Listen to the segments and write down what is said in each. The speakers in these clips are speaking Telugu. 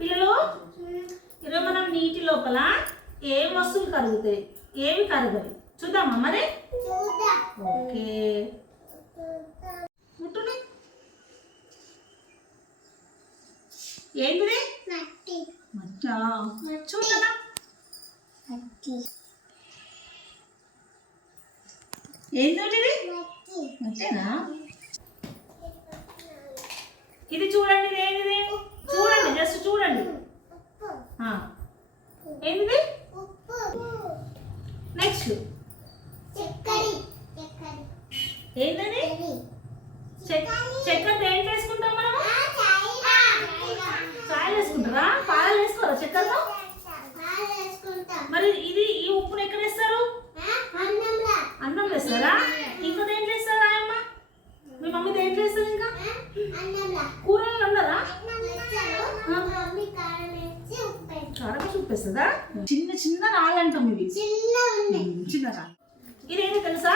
పిల్లలు ఈరోజు మనం నీటి లోపల ఏ వస్తువులు కరుగుతాయి, ఏవి కరగవి చూద్దామా మరి? ఓకే, ముట్టుని. ఏంటిది? మచ్చా. చూడనా? ఏంటంటే మట్టేనా? ఇది చూడండి, ఇది ఏంటిది? చూడండి, జస్ట్ చూడండి. ఏంటిది? నెక్స్ట్ ఏంటది? చక్కెర దేంట్లో వేసుకుంటాం మనం? చాయ్ వేసుకుంటారా? పాలు వేసుకోరా చక్కెరలో? మరి ఇది ఈ ఉప్పును ఎక్కడ వేస్తారు? అన్నం వేస్తారా? ఇంకా దేంట్లో వేస్తారా అమ్మ? మీ మమ్మీ దేంట్లో వేస్తారు? ఇంకా కూరలు ఉండరా? కారం చూపిస్తుందా? చిన్న చిన్న రాళ్ళు అంటాం ఇవి, చిన్న రాళ్ళు. ఇదేంటి తెలుసా?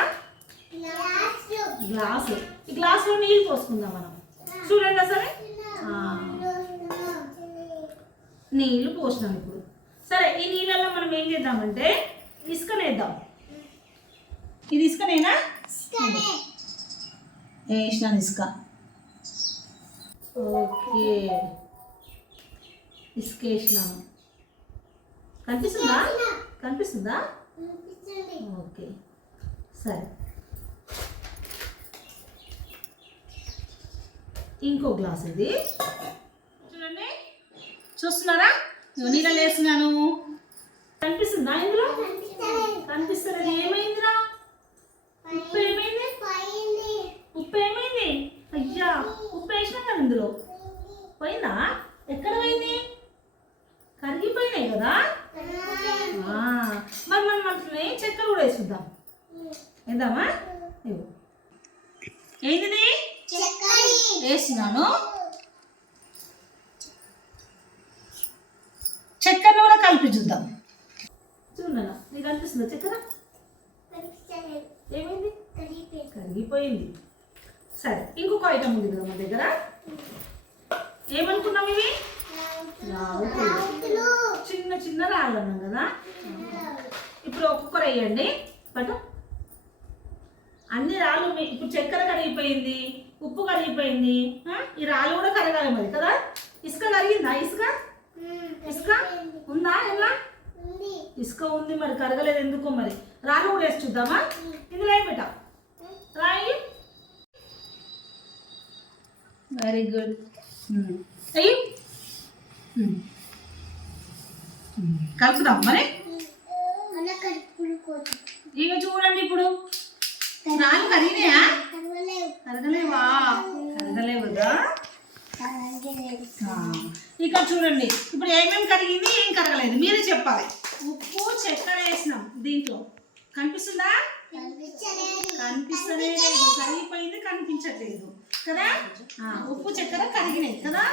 గ్లాసు. ఈ గ్లాసులో నీళ్ళు పోసుకుందాం మనం. చూడండి అసలు నీళ్ళు పోసినాం ఇప్పుడు. సరే, ఈ నీళ్ళల్లో మనం ఏం చేద్దామంటే ఇసుకనేద్దాం. ఇది ఇసుకనేనా? వేసినాను ఇసుక. ఓకే, ఇసుక వేసినాను. కనిపిస్తుందా? కనిపిస్తుందా? ఓకే, సరే. ఇంకో గ్లాస్ ఇది చూడండి. చూస్తున్నారా? నీళ్ళలో వేస్తున్నాను. కనిపిస్తుందా? ఇందులో కనిపిస్తుంది. ఏమైందిరా? ఉప్పు ఏమైంది? ఉప్పు ఏమైంది? అయ్యా, ఉప్పు వేసినాం కదా ఇందులో. పోయిందా? ఎక్కడ పోయింది? కరిగిపోయినాయి కదా. మరి మనం అంటే చక్కెర కూడా వేసుకుందాం. వేద్దామా? ఏంటిది? వేస్తున్నాను. చక్కెర కూడా కలిపి చూద్దాం. చూడనా? నీకు అనిపిస్తుందా చక్కెర? ఏమైంది? కరిగిపోయింది. సరే, ఇంకొక ఐటమ్ ఉంది కదా మన దగ్గర. ఏమనుకున్నాం? ఇవి చిన్న చిన్న రాళ్ళు అన్నాం కదా. ఇప్పుడు ఒక్కొక్కరు వేయండి. పట్టు. అన్ని రాళ్ళు. ఇప్పుడు చక్కెర కరిగిపోయింది, ఉప్పు కరిగిపోయింది, ఈ రాళ్ళు కూడా కరగాలి మరి కదా. ఇసుక కరిగిందా? ఇసుక ఇసుక ఉందా? ఎలా? ఇసుక ఉంది, మరి కరగలేదు ఎందుకో. మరి రాళ్ళు కూడా వేసి చూద్దామా? ఇందులో ఏం పెట్టా? రాయి. Very good. అయ్యి కలుపుదాం మరి. ఇక చూడండి, ఇప్పుడు రాళ్ళు కరిగినాయా? కరగలేవా? కరగలేవుగా. ఇక చూడండి, ఇప్పుడు ఏమేమి కరిగింది, ఏం కరగలేదు మీరే చెప్పాలి. ఉప్పు చక్కెర వేసినాం దీంట్లో. కనిపిస్తుందా? కనిపిస్తనే లేదు. కరిగిపోయింది, కనిపించట్లేదు కదా. ఉప్పు చక్కెర కరిగినాయి కదా.